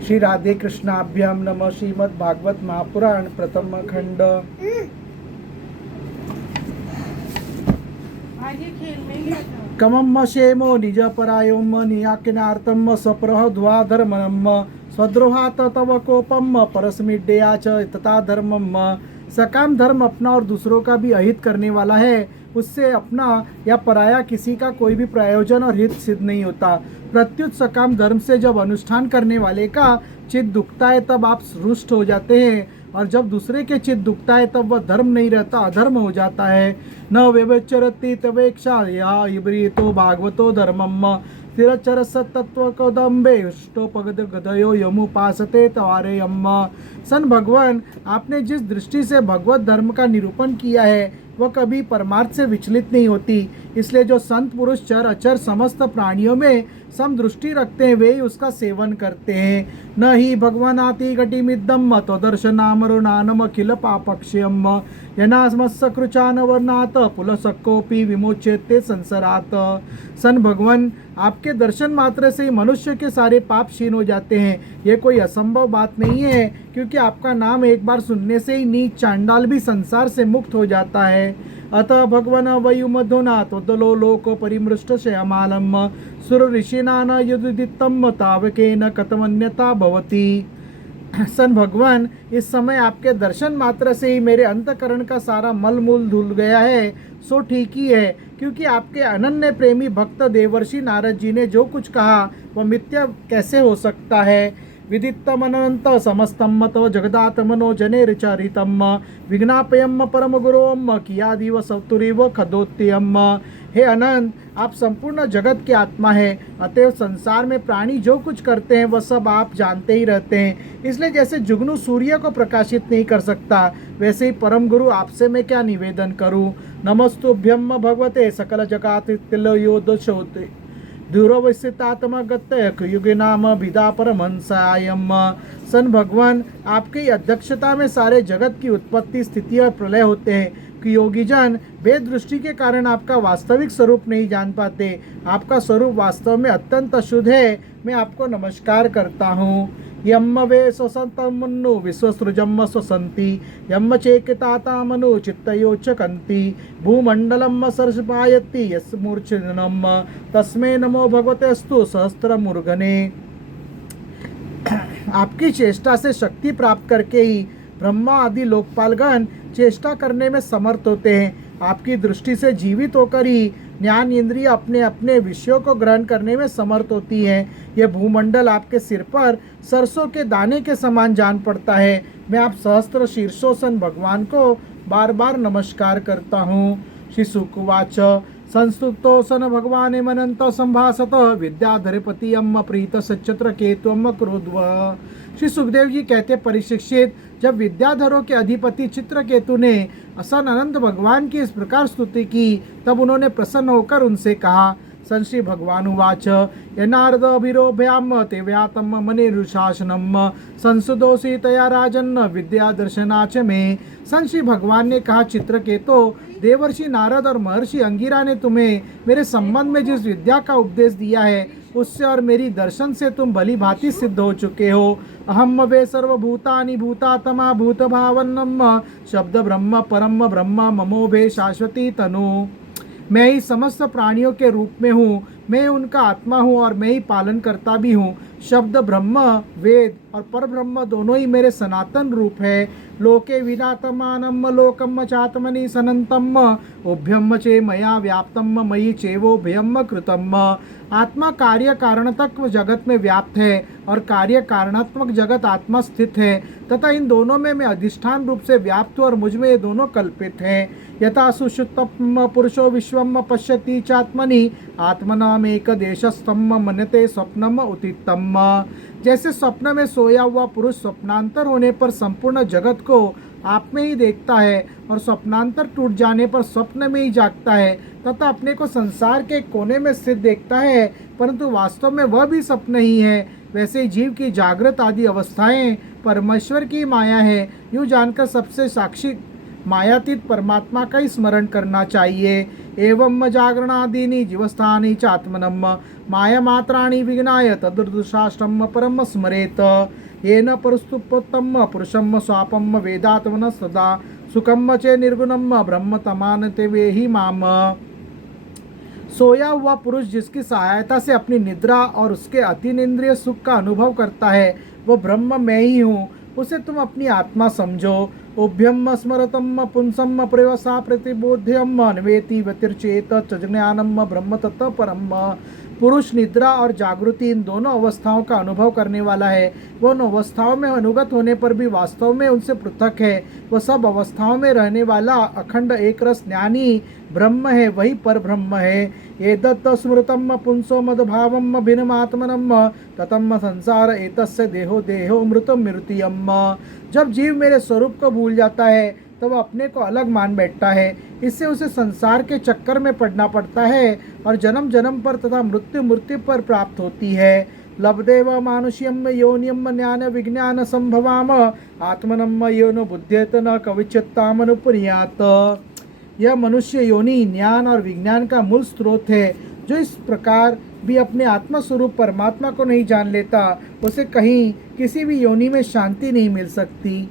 श्री राधे कृष्णाभ्याम नमः। श्रीमद् भागवत महापुराण प्रथम खंड। कमम क्षेमो निज परायोम नियाकिनार्तम सप्रह द्वा धर्मम स्वद्रोहात तव कोपम परस्मिड्डेया च तथा धर्मम। सकाम धर्म अपना और दूसरों का भी अहित करने वाला है। उससे अपना या पराया किसी का कोई भी प्रयोजन और हित सिद्ध नहीं होता। प्रत्युत सकाम धर्म से जब अनुष्ठान करने वाले का चित्त दुखता है तब आप रुष्ट हो जाते हैं, और जब दूसरे के चित्त दुखता है तब वह धर्म नहीं रहता, अधर्म हो जाता है। न व्यभिचरति तवेक्षा या इब्रीतो भागवतो धर्मम स्थिरचर सत्तत्व कदम्बे अष्टोपगद गदयो यमुपासते तवारे यम्म। सन भगवान, आपने जिस दृष्टि से भगवत धर्म का निरूपण किया है वह कभी परमार्थ से विचलित नहीं होती। इसलिए जो संत पुरुष चर अचर समस्त प्राणियों में सम दृष्टि रखते हैं वे ही उसका सेवन करते हैं। न ही भगवानाति घटिमिदम त्वदर्शनामरो नानम अखिल पापक्षयम यनास्मत्सकृचान वर्णात पुलसक्कोपि विमोच्यते संसरात। सन भगवान, आपके दर्शन मात्र से ही मनुष्य के सारे पाप क्षीण हो जाते हैं। ये कोई असंभव बात नहीं है, क्योंकि आपका नाम एक बार सुनने से ही नीच चांडाल भी संसार से मुक्त हो जाता है। अतः भगवान वयुमधुना त्वदलो लोक परिमृष्ट श्यामालम सुर ऋषिना न युदितम तावकेन कतमन्यता भवति। सन भगवान, इस समय आपके दर्शन मात्र से ही मेरे अंतकरण का सारा मल मूल धुल गया है, सो ठीक ही है, क्योंकि आपके अनन्य प्रेमी भक्त देवर्षि नारद जी ने जो कुछ कहा वह मिथ्या कैसे हो सकता है। विदितम अनंत समस्तम तव जगदात्मनो जनेर्चरितम विघ्नापयम परम गुरोम कियादिव सवतुरिव खदोत्यम। हे अनंत, आप संपूर्ण जगत की आत्मा है, अतएव संसार में प्राणी जो कुछ करते हैं वह सब आप जानते ही रहते हैं। इसलिए जैसे जुगनू सूर्य को प्रकाशित नहीं कर सकता, वैसे ही परम गुरु आपसे मैं क्या निवेदन करूं। नमस्तुभ्यम भगवते सकल जगत तिलयोदशोते दूरवस्थितात्मगत युगे नाम विदा परमहंसायम। सन भगवान, आपकी अध्यक्षता में सारे जगत की उत्पत्ति, स्थिति और प्रलय होते हैं कि योगी जन वेद दृष्टि के कारण आपका वास्तविक स्वरूप नहीं जान पाते। आपका स्वरूप वास्तव में अत्यंत अशुद्ध है। मैं आपको नमस्कार करता हूँ। यम वे स्वसंतमनु विश्वसृजम स्वसंति यम चेकिताता मनु चित्तयोचकंति भूमंडलम सर्षपायति यस् मूर्छनम तस्मै नमो भगवते अस्तु सहस्त्रमूर्धने। आपकी चेष्टा से शक्ति प्राप्त करके ही ब्रह्मा आदि लोकपालगण चेष्टा करने में समर्थ होते हैं। आपकी दृष्टि से जीवित होकर ही ज्ञान इंद्रिय अपने अपने विषयों को ग्रहण करने में समर्थ होती हैं। यह भूमंडल आपके सिर पर सरसों के दाने के समान जान पड़ता है। मैं आप सहस्त्र शीर्षोसन भगवान को बार बार नमस्कार करता हूँ। श्री सुकुवाच संस्तुतो सन भगवान मनंत संभासत विद्याधरपति अम्म प्रीत सच्चत्र केतुअम क्रोध्व। श्री सुखदेव जी कहते, परीक्षित, जब विद्याधरों के अधिपति चित्रकेतु ने असन अनंत भगवान की इस प्रकार स्तुति की, तब उन्होंने प्रसन्न होकर उनसे कहा। संश्री भगवान उवाच यनार्द अभिरोभ्याम ते व्यातम मनिरुशासनम संसुदोषी तया राजन्न विद्या दर्शनाच में। संश्री भगवान ने कहा, चित्रकेतो, देवर्षि नारद और महर्षि अंगिरा ने तुम्हें मेरे संबंध में जिस विद्या का उपदेश दिया है उससे और मेरी दर्शन से तुम भली भांति सिद्ध हो चुके हो। अहम वे सर्वभूतानि भूतात्मा भूत भावनम शब्द ब्रह्म परम ब्रह्म ममो भे शाश्वती तनु। मैं ही समस्त प्राणियों के रूप में हूँ, मैं उनका आत्मा हूँ और मैं ही पालन करता भी हूँ। शब्द ब्रह्म, वेद और पर ब्रह्म दोनों ही मेरे सनातन रूप है। लोके विनातमानम लोकम चात्मनि सनंतम उभ्यम चे मया व्याप्तम मयि चेवो भयम कृतम। आत्मा कार्य कारणत्मक जगत में व्याप्त है और कार्य कारणात्मक जगत आत्मा स्थित है, तथा इन दोनों में मैं अधिष्ठान रूप से व्याप्त हूँ और मुझ में ये दोनों कल्पित हैं। यथा सुषुप्तम पुरुषो विश्वम पश्यति चात्मनि आत्मनाम एक देशस्तम मनते स्वप्नम उतितम। जैसे स्वप्न में सोया हुआ पुरुष स्वप्नांतर होने पर संपूर्ण जगत को आप में ही देखता है और स्वप्नांतर टूट जाने पर स्वप्न में ही जागता है, तथा अपने को संसार के कोने में स्थित देखता है, परंतु वास्तव में वह भी स्वप्न ही है, वैसे जीव की जागृत आदि अवस्थाएं परमेश्वर की माया है। यूँ जानकर सबसे साक्षी मायातीत परमात्मा का ही स्मरण करना चाहिए। एवं जागरणादीनि जीवस्थानि चात्मनम माया मात्राणि विघ्नाय तदृदुषाष्टम परम स्मरेत येन परस्तुपोत्तम पुरुषम स्वापम वेदात्मन सदा सुखम चे निर्गुणम ब्रह्म तमानते वे ही माम। सोया हुआ पुरुष जिसकी सहायता से अपनी निद्रा और उसके अतीन्द्रिय सुख का अनुभव करता है वो ब्रह्म मैं ही हूँ, उसे तुम अपनी आत्मा समझो। उभ्यम स्मरतम पुंसम प्रवसा प्रतिबोध्यम अन्वेति व्यतिर्चेत च ज्ञानम ब्रह्म तत्व परम। पुरुष निद्रा और जागृति इन दोनों अवस्थाओं का अनुभव करने वाला है। वह उन अवस्थाओं में अनुगत होने पर भी वास्तव में उनसे पृथक है। वह सब अवस्थाओं में रहने वाला अखंड एक रस ज्ञानी ब्रह्म है, वही पर ब्रह्म है। ये दत्त स्मृतम पुंसो मदभावम भिन्नमात्मनम ततम संसार एतस्य देहो देहो मृत मृतियम। जब जीव मेरे स्वरूप को भूल जाता है तब तो अपने को अलग मान बैठता है। इससे उसे संसार के चक्कर में पड़ना पड़ता है और जन्म जन्म पर तथा मृत्यु मृत्यु पर प्राप्त होती है। लब्धेव मानुष्यम योनियम ज्ञान विज्ञान संभवाम आत्मनम योनो बुद्ध्येत न कविचित्तामनुपुर्यात्। यह मनुष्य योनि ज्ञान और विज्ञान का मूल स्रोत है। जो इस प्रकार भी अपने आत्मा स्वरूप परमात्मा को नहीं जान लेता उसे कहीं किसी भी योनि में शांति नहीं मिल सकती।